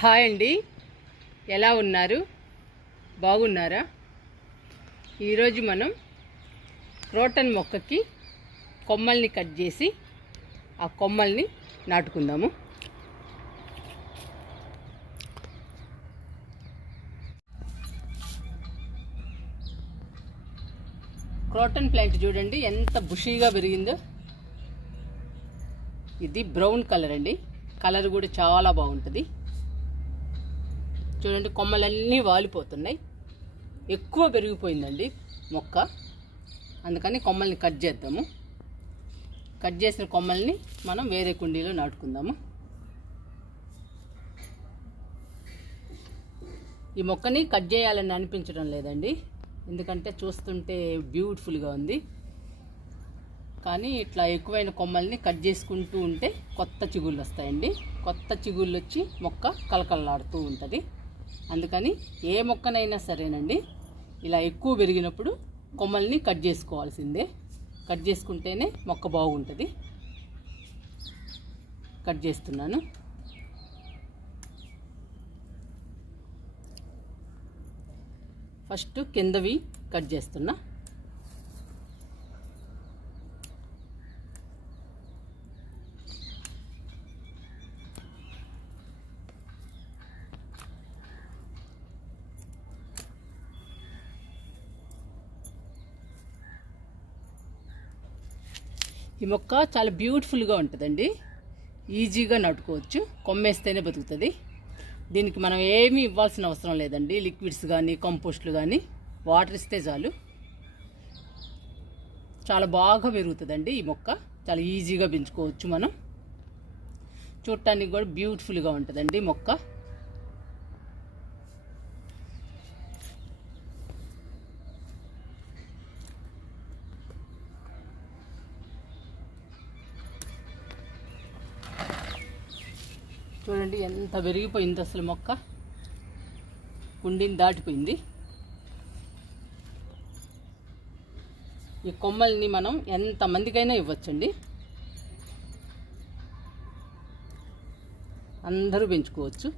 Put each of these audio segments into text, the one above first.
Hi అండి, ఎలా ఉన్నారు? బాగున్నారా? ఈరోజు మనం క్రోటన్ మొక్కకి కొమ్మల్ని కట్ చేసి ఆ కొమ్మల్ని నాటుకుందాము. క్రోటన్ ప్లాంట్ చూడండి ఎంత బుషీగా పెరిగిందో. ఇది బ్రౌన్ కలర్ అండి, కలర్ కూడా చాలా బాగుంటుంది. చూడండి, కొమ్మలన్నీ వాలిపోతున్నాయి, ఎక్కువ పెరిగిపోయిందండి మొక్క. అందుకని కొమ్మల్ని కట్ చేద్దాము. కట్ చేసిన కొమ్మల్ని మనం వేరే కుండీలో నాటుకుందాము. ఈ మొక్కని కట్ చేయాలని అనిపించడం లేదండి, ఎందుకంటే చూస్తుంటే బ్యూటిఫుల్గా ఉంది. కానీ ఇట్లా ఎక్కువైన కొమ్మల్ని కట్ చేసుకుంటూ ఉంటే కొత్త చిగుళ్ళు వస్తాయండి. కొత్త చిగుళ్ళు వచ్చి మొక్క కలకలలాడుతూ ఉంటుంది. అందుకని ఏ మొక్కనైనా సరేనండి, ఇలా ఎక్కువ పెరిగినప్పుడు కొమ్మల్ని కట్ చేసుకోవాల్సిందే. కట్ చేసుకుంటేనే మొక్క బాగుంటుంది. కట్ చేస్తున్నాను. ఫస్ట్ కిందవి కట్ చేస్తున్నా. ఈ మొక్క చాలా బ్యూటిఫుల్గా ఉంటుందండి, ఈజీగా నాటుకోవచ్చు. కొమ్మేస్తేనే బతుకుతుంది. దీనికి మనం ఏమీ ఇవ్వాల్సిన అవసరం లేదండి. లిక్విడ్స్ కానీ కంపోస్ట్లు కానీ వాటర్ ఇస్తే చాలు. చాలా బాగా పెరుగుతుందండి ఈ మొక్క. చాలా ఈజీగా పెంచుకోవచ్చు మనం. చూడటానికి కూడా బ్యూటిఫుల్గా ఉంటుందండి మొక్క. చూడండి ఎంత పెరిగిపోయింది అసలు మొక్క, కుండీని దాటిపోయింది. ఈ కొమ్మల్ని మనం ఎంతమందికైనా ఇవ్వచ్చండి, అందరూ పెంచుకోవచ్చు.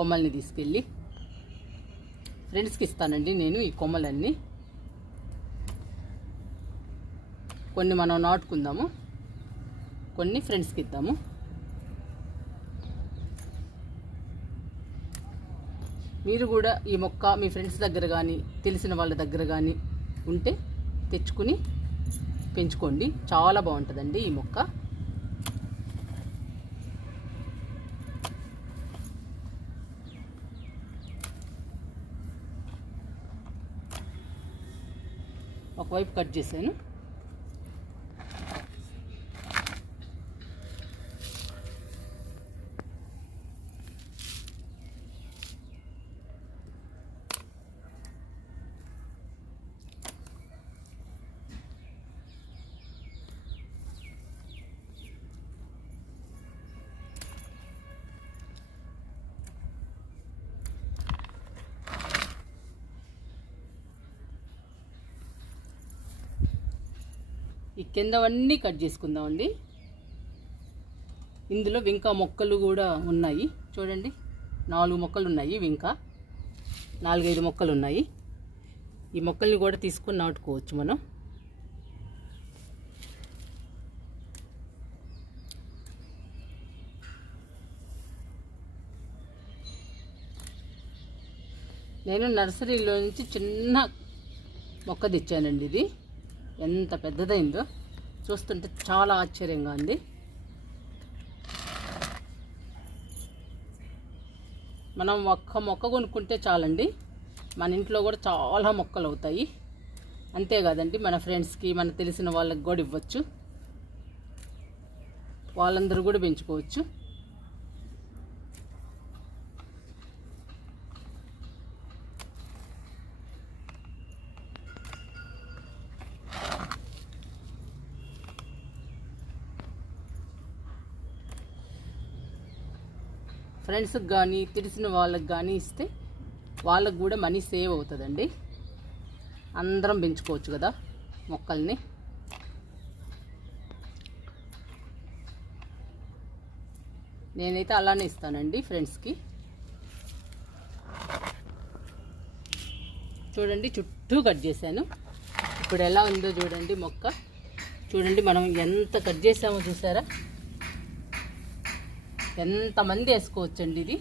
కొమ్మల్ని తీసుకెళ్ళి ఫ్రెండ్స్కి ఇస్తానండి నేను ఈ కొమ్మలన్నీ. కొన్ని మనం నాటుకుందాము, కొన్ని ఫ్రెండ్స్కి ఇద్దాము. మీరు కూడా ఈ మొక్క మీ ఫ్రెండ్స్ దగ్గర కానీ తెలిసిన వాళ్ళ దగ్గర కానీ ఉంటే తెచ్చుకుని పెంచుకోండి. చాలా బాగుంటుందండి ఈ మొక్క. ఒకవైపు కట్ చేశాను. ఈ కిందవన్నీ కట్ చేసుకుందామండి. ఇందులో ఇంకా మొక్కలు కూడా ఉన్నాయి. చూడండి, 4 మొక్కలు ఉన్నాయి. ఇంకా 4-5 మొక్కలు ఉన్నాయి. ఈ మొక్కల్ని కూడా తీసుకొని నాటుకోవచ్చు మనం. నేను నర్సరీలో నుంచి చిన్న మొక్క తెచ్చానండి. ఇది ఎంత పెద్దదైందో చూస్తుంటే చాలా ఆశ్చర్యంగా ఉంది. మనం ఒక్క మొక్క కొనుక్కుంటే చాలండి, మన ఇంట్లో కూడా చాలా మొక్కలు అవుతాయి. అంతేకాదండి, మన ఫ్రెండ్స్కి మన తెలిసిన వాళ్ళకి కూడా ఇవ్వచ్చు. వాళ్ళందరూ కూడా పెంచుకోవచ్చు. ఫ్రెండ్స్కి కానీ తెలిసిన వాళ్ళకి కానీ ఇస్తే వాళ్ళకు కూడా మనీ సేవ్ అవుతుందండి. అందరం పెంచుకోవచ్చు కదా మొక్కల్ని. నేనైతే అలానే ఇస్తానండి ఫ్రెండ్స్కి. చూడండి చుట్టూ కట్ చేశాను. ఇప్పుడు ఎలా ఉందో చూడండి మొక్క. చూడండి మనం ఎంత కట్ చేసామో చూసారా, ఎంతమంది వేసుకోవచ్చండి ఇది.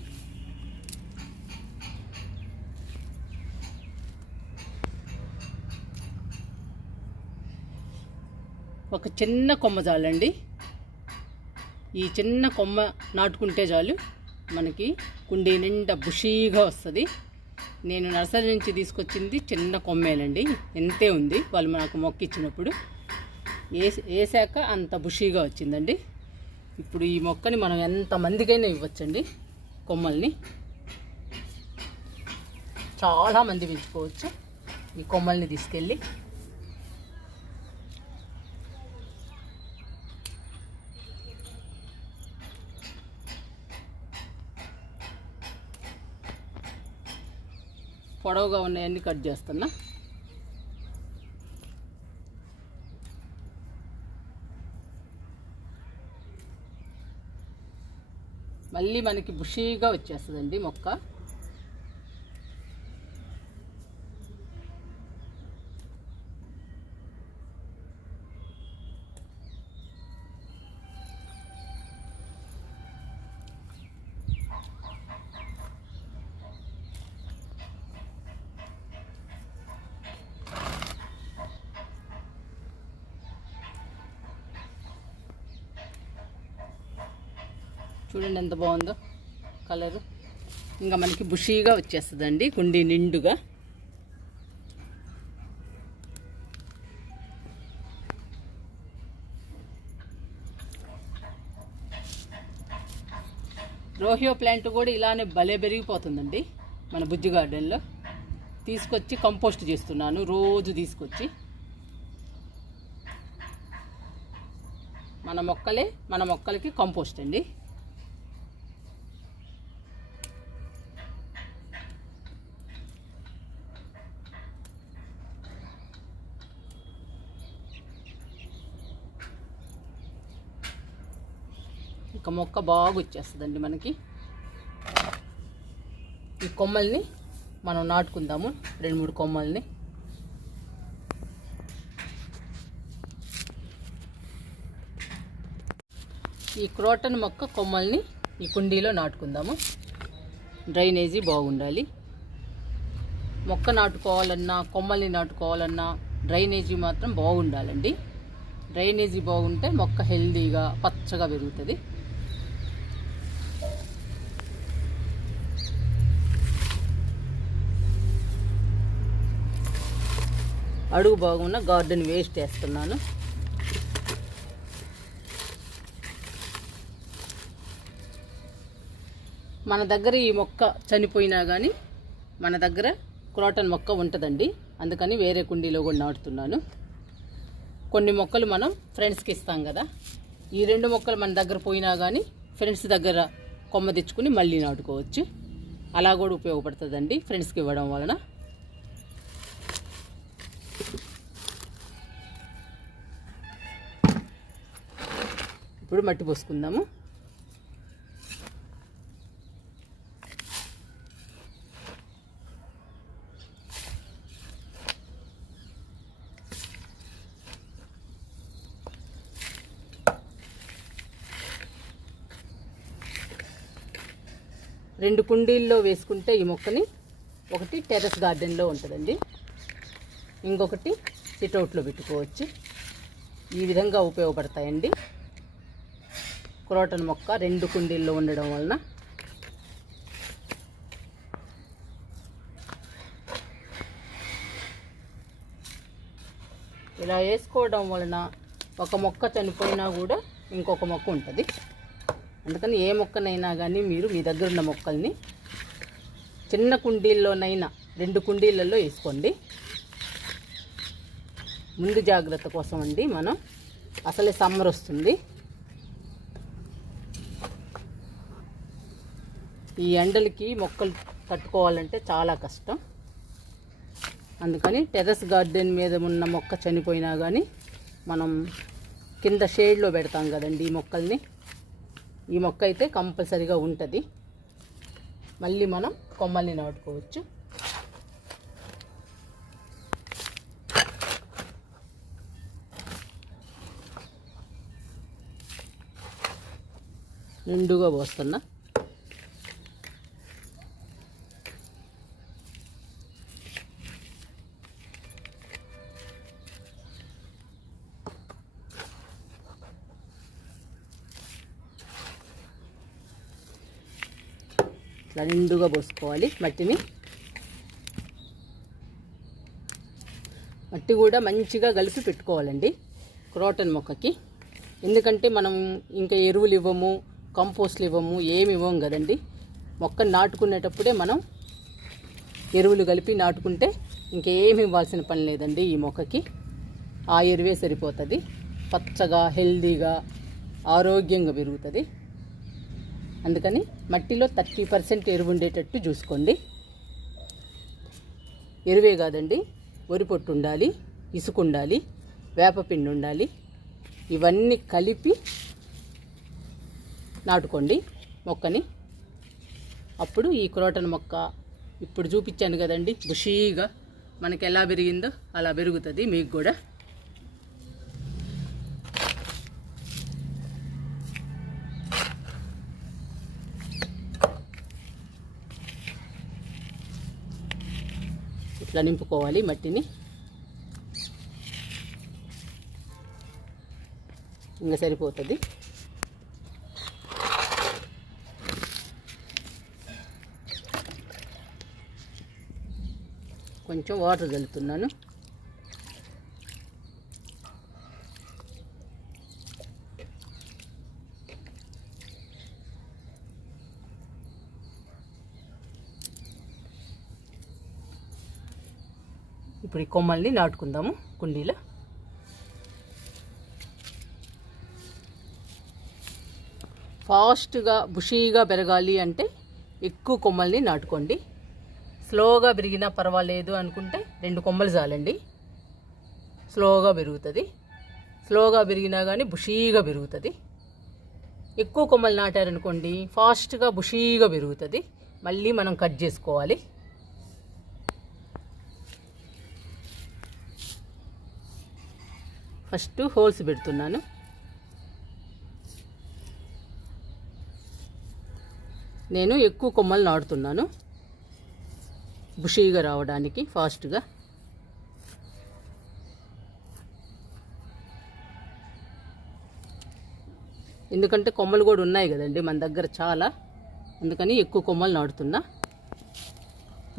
ఒక చిన్న కొమ్మ చాలండి. ఈ చిన్న కొమ్మ నాటుకుంటే చాలు మనకి కుండీ నిండా బుషీగా వస్తుంది. నేను నర్సరీ నుంచి తీసుకొచ్చింది చిన్న కొమ్మేనండి, ఎంతే ఉంది. వాళ్ళు నాకు మొక్క ఇచ్చినప్పుడు వేసాక అంత బుషీగా వచ్చిందండి. ఇప్పుడు ఈ మొక్కని మనం ఎంతమందికైనా ఇవ్వచ్చండి. కొమ్మల్ని చాలామంది పెంచుకోవచ్చు ఈ కొమ్మల్ని తీసుకెళ్ళి. పొడవుగా ఉన్నాయన్నీ కట్ చేస్తున్నా. మళ్ళీ మనకి బుషీగా వచ్చేస్తుందండి మొక్క. చూడండి ఎంత బాగుందో కలరు. ఇంకా మనకి బుషీగా వచ్చేస్తుందండి కుండీ నిండుగా. రోహియో ప్లాంట్ కూడా ఇలానే భలే పెరిగిపోతుందండి మన బుజ్జి గార్డెన్లో. తీసుకొచ్చి కంపోస్ట్ చేస్తున్నాను రోజు తీసుకొచ్చి. మన మొక్కలకి కంపోస్ట్ అండి. ఇక మొక్క బాగా వచ్చేస్తుందండి మనకి. ఈ కొమ్మల్ని మనం నాటుకుందాము, 2-3 కొమ్మల్ని. ఈ క్రోటన్ మొక్క కొమ్మల్ని ఈ కుండీలో నాటుకుందాము. డ్రైనేజీ బాగుండాలి. మొక్క నాటుకోవాలన్నా కొమ్మల్ని నాటుకోవాలన్నా డ్రైనేజీ మాత్రం బాగుండాలండి. డ్రైనేజీ బాగుంటే మొక్క హెల్దీగా పచ్చగా పెరుగుతుంది. అడుగు బాగున్న గార్డెన్ వేస్ట్ వేస్తున్నాను. మన దగ్గర ఈ మొక్క చనిపోయినా కానీ మన దగ్గర క్రోటన్ మొక్క ఉంటుందండి. అందుకని వేరే కుండీలో కూడా నాటుతున్నాను. కొన్ని మొక్కలు మనం ఫ్రెండ్స్కి ఇస్తాం కదా, ఈ 2 మొక్కలు మన దగ్గర పోయినా కానీ ఫ్రెండ్స్ దగ్గర కొమ్మ తెచ్చుకుని మళ్ళీ నాటుకోవచ్చు. అలా కూడా ఉపయోగపడుతుందండి ఫ్రెండ్స్కి ఇవ్వడం వలన. ఇప్పుడు మట్టి పోసుకుందాము. రెండు కుండీల్లో వేసుకుంటే ఈ మొక్కని ఒకటి టెర్రస్ గార్డెన్లో ఉంటుందండి, ఇంకొకటి సిట్అవుట్లో పెట్టుకోవచ్చు. ఈ విధంగా ఉపయోగపడతాయండి క్రోటన్ మొక్క 2 కుండీల్లో ఉండడం వలన. ఇలా వేసుకోవడం వలన ఒక మొక్క చనిపోయినా కూడా ఇంకొక మొక్క ఉంటుంది. అందుకని ఏ మొక్కనైనా కానీ మీరు మీ దగ్గర ఉన్న మొక్కల్ని చిన్న కుండీల్లోనైనా 2 కుండీలలో వేసుకోండి. ముందు జాగ్రత్త కోసం అండి. మనం అసలే సమ్మర్ వస్తుంది, ఈ ఎండలకి మొక్కలు తట్టుకోవాలంటే చాలా కష్టం. అందుకని టెర్రస్ గార్డెన్ మీద ఉన్న మొక్క చనిపోయినా కానీ మనం కింద షేడ్లో పెడతాం కదండి ఈ మొక్కల్ని. ఈ మొక్క అయితే కంపల్సరీగా ఉంటుంది. మళ్ళీ మనం కొమ్మల్ని నాటుకోవచ్చు. నిండుగా పోస్తున్నా. ఇట్లా నిండుగా పోసుకోవాలి మట్టిని. మట్టి కూడా మంచిగా కలిపి పెట్టుకోవాలండి క్రోటన్ మొక్కకి. ఎందుకంటే మనం ఇంకా ఎరువులు ఇవ్వము, కంపోస్ట్లు ఇవ్వము, ఏమి ఇవ్వము కదండి. మొక్కను నాటుకునేటప్పుడే మనం ఎరువులు కలిపి నాటుకుంటే ఇంకేమి ఇవ్వాల్సిన పని లేదండి. ఈ మొక్కకి ఆ ఎరువే సరిపోతుంది. పచ్చగా హెల్దీగా ఆరోగ్యంగా పెరుగుతుంది. అందుకని మట్టిలో 30% ఎరువు ఉండేటట్టు చూసుకోండి. ఎరువే కాదండి, వరి పొట్టు ఉండాలి, ఇసుక ఉండాలి, వేపపిండి ఉండాలి. ఇవన్నీ కలిపి నాటుకోండి మొక్కని. అప్పుడు ఈ క్రోటన్ మొక్క ఇప్పుడు చూపించాను కదండి, బుషీగా మనకి ఎలా పెరిగిందో అలా పెరుగుతుంది మీకు కూడా. ఇట్లా నింపుకోవాలి మట్టిని. ఇంకా సరిపోతుంది. కొంచెం వాటర్ చల్లుతున్నాను. ఇప్పుడు ఈ కొమ్మల్ని నాటుకుందాము కుండీలో. ఫాస్ట్గా బుషీగా పెరగాలి అంటే ఎక్కువ కొమ్మల్ని నాటుకోండి. స్లోగా పెరిగినా పర్వాలేదు అనుకుంటే 2 కొమ్మలు చాలండి. స్లోగా పెరుగుతుంది. స్లోగా పెరిగినా కానీ బుషీగా పెరుగుతుంది. ఎక్కువ కొమ్మలు నాటారనుకోండి ఫాస్ట్గా బుషీగా పెరుగుతుంది. మళ్ళీ మనం కట్ చేసుకోవాలి. ఫస్ట్ హోల్స్ పెడుతున్నాను. నేను ఎక్కువ కొమ్మలు నాటుతున్నాను బుషీగా రావడానికి ఫాస్ట్గా. ఎందుకంటే కొమ్మలు కూడా ఉన్నాయి కదండి మన దగ్గర చాలా, అందుకని ఎక్కువ కొమ్మలు నాటుతున్నా.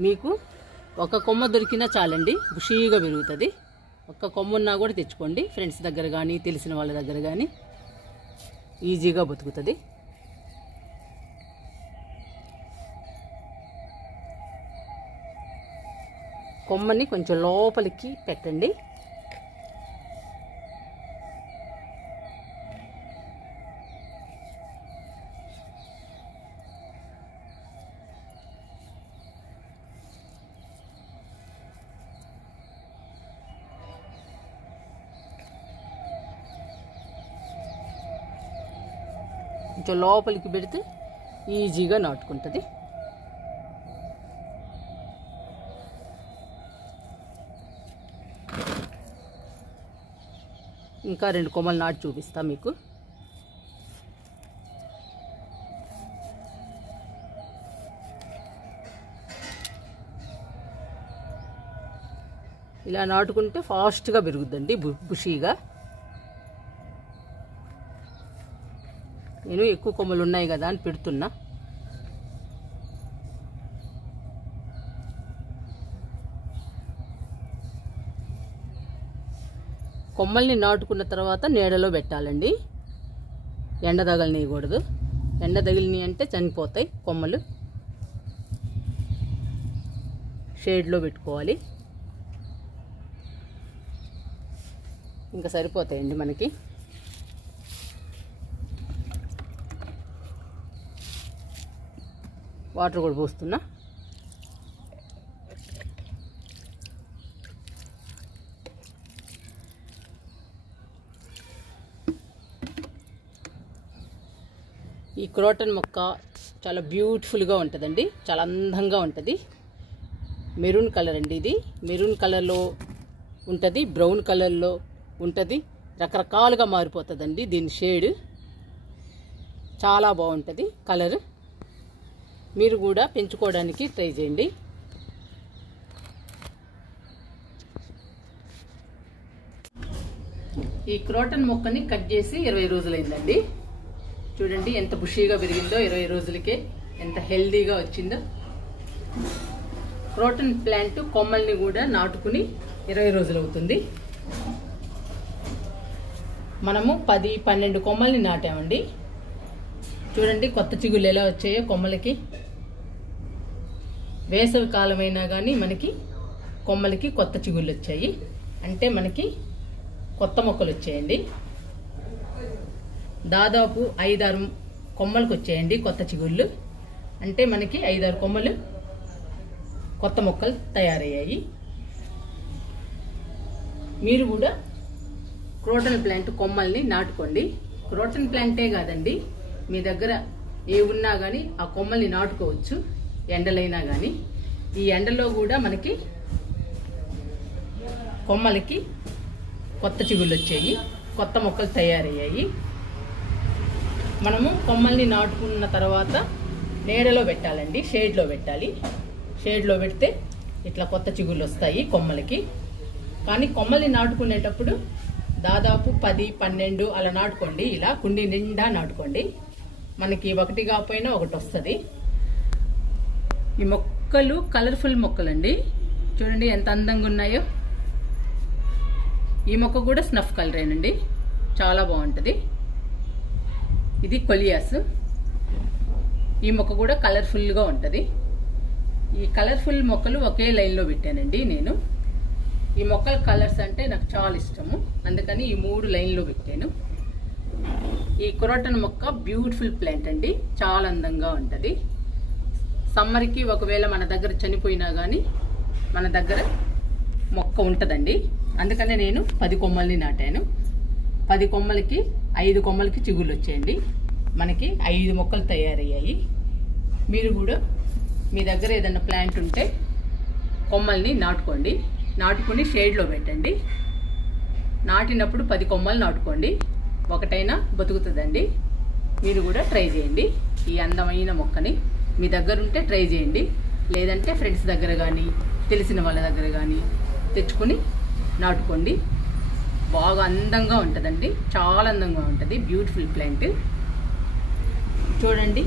మీకు ఒక కొమ్మ దొరికినా చాలండి, బుషీగా పెరుగుతుంది. ఒక్క కొమ్మ ఉన్నా కూడా తెచ్చుకోండి, ఫ్రెండ్స్ దగ్గర కానీ తెలిసిన వాళ్ళ దగ్గర కానీ. ఈజీగా బతుకుతుంది. కొమ్మని కొంచెం లోపలికి పెట్టండి. కొంచెం లోపలికి పెడితే ఈజీగా నాటుకుంటుంది. ఇంకా 2 కొమ్మలు నాటి చూపిస్తా మీకు. ఇలా నాటుకుంటే ఫాస్ట్గా పెరుగుద్దండి బుషీగా. నేను ఎక్కువ కొమ్మలు ఉన్నాయి కదా అని పెడుతున్నా. కొమ్మల్ని నాటుకున్న తర్వాత నీడలో పెట్టాలండి, ఎండ తగలనీయకూడదు. ఎండ తగిలిని అంటే చనిపోతాయి కొమ్మలు. షేడ్లో పెట్టుకోవాలి. ఇంకా సరిపోతాయండి మనకి. వాటర్ కూడా పోస్తున్నా. ఈ క్రోటన్ మొక్క చాలా బ్యూటిఫుల్గా ఉంటుందండి, చాలా అందంగా ఉంటుంది. మెరూన్ కలర్ అండి ఇది. మెరూన్ కలర్లో ఉంటుంది, బ్రౌన్ కలర్లో ఉంటుంది, రకరకాలుగా మారిపోతుందండి దీని షేడ్. చాలా బాగుంటుంది కలర్. మీరు కూడా పెంచుకోవడానికి ట్రై చేయండి. ఈ క్రోటన్ మొక్కని కట్ చేసి 20 రోజులైందండి. చూడండి ఎంత బుషీగా పెరిగిందో, 20 రోజులకే ఎంత హెల్దీగా వచ్చిందో. క్రోటన్ ప్లాంట్ కొమ్మల్ని కూడా నాటుకుని 20 రోజులు అవుతుంది. మనము 10-12 కొమ్మల్ని నాటామండి. చూడండి కొత్త చిగుళ్ళు ఎలా వచ్చాయో కొమ్మలకి. వేసవి కాలమైనా కానీ మనకి కొమ్మలకి కొత్త చిగుళ్ళు వచ్చాయి అంటే మనకి కొత్త మొక్కలు వచ్చాయండి. దాదాపు 5-6 కొమ్మలకు వచ్చాయండి కొత్త చిగుళ్ళు. అంటే మనకి 5-6 కొమ్మలు కొత్త మొక్కలు తయారయ్యాయి. మీరు కూడా క్రోటన్ ప్లాంట్ కొమ్మల్ని నాటుకోండి. క్రోటన్ ప్లాంటే కాదండి, మీ దగ్గర ఏ ఉన్నా కానీ ఆ కొమ్మల్ని నాటుకోవచ్చు, ఎండలైనా కానీ. ఈ ఎండలో కూడా మనకి కొమ్మలకి కొత్త చిగుళ్ళు వచ్చాయి, కొత్త మొక్కలు తయారయ్యాయి. మనము కొమ్మల్ని నాటుకున్న తర్వాత నీడలో పెట్టాలండి, షేడ్లో పెట్టాలి. షేడ్లో పెడితే ఇట్లా కొత్త చిగుళ్ళు వస్తాయి కొమ్మలకి. కానీ కొమ్మల్ని నాటుకునేటప్పుడు దాదాపు 10-12 అలా నాటుకోండి. ఇలా కుండీ నిండా నాటుకోండి. మనకి ఒకటి కాకపోయినా ఒకటి వస్తుంది. ఈ మొక్కలు కలర్ఫుల్ మొక్కలండి. చూడండి ఎంత అందంగా ఉన్నాయో. ఈ మొక్క కూడా స్నఫ్ కలరేనండి, చాలా బాగుంటుంది. ఇది కొలియాస్. ఈ మొక్క కూడా కలర్ఫుల్గా ఉంటుంది. ఈ కలర్ఫుల్ మొక్కలు ఒకే లైన్లో పెట్టానండి నేను. ఈ మొక్కల కలర్స్ అంటే నాకు చాలా ఇష్టము, అందుకని ఈ 3 లైన్లో పెట్టాను. ఈ క్రోటన్ మొక్క బ్యూటిఫుల్ ప్లాంట్ అండి, చాలా అందంగా ఉంటుంది. సమ్మర్కి ఒకవేళ మన దగ్గర చనిపోయినా కానీ మన దగ్గర మొక్క ఉంటుందండి. అందుకనే నేను 10 కొమ్మల్ని నాటాను. 10 కొమ్మలకి 5 కొమ్మలకి చిగుళ్ళు వచ్చాయండి. మనకి 5 మొక్కలు తయారయ్యాయి. మీరు కూడా మీ దగ్గర ఏదైనా ప్లాంట్ ఉంటే కొమ్మల్ని నాటుకోండి. నాటుకుని షేడ్లో పెట్టండి. నాటినప్పుడు 10 కొమ్మలు నాటుకోండి, ఒకటైనా బతుకుతుందండి. మీరు కూడా ట్రై చేయండి. ఈ అందమైన మొక్కని మీ దగ్గర ఉంటే ట్రై చేయండి, లేదంటే ఫ్రెండ్స్ దగ్గర కానీ తెలిసిన వాళ్ళ దగ్గర కానీ తెచ్చుకొని నాటుకోండి. బాగా అందంగా ఉంటుందండి, చాలా అందంగా ఉంటుంది. Beautiful plant. చూడండి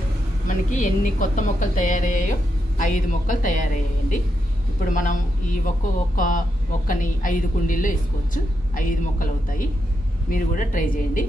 మనకి ఎన్ని కొత్త మొక్కలు తయారయ్యాయో. 5 మొక్కలు తయారయ్యాయండి. ఇప్పుడు మనం ఈ ఒక్కని 5 కుండీల్లో వేసుకోవచ్చు. 5 మొక్కలు అవుతాయి. మీరు కూడా ట్రై చేయండి.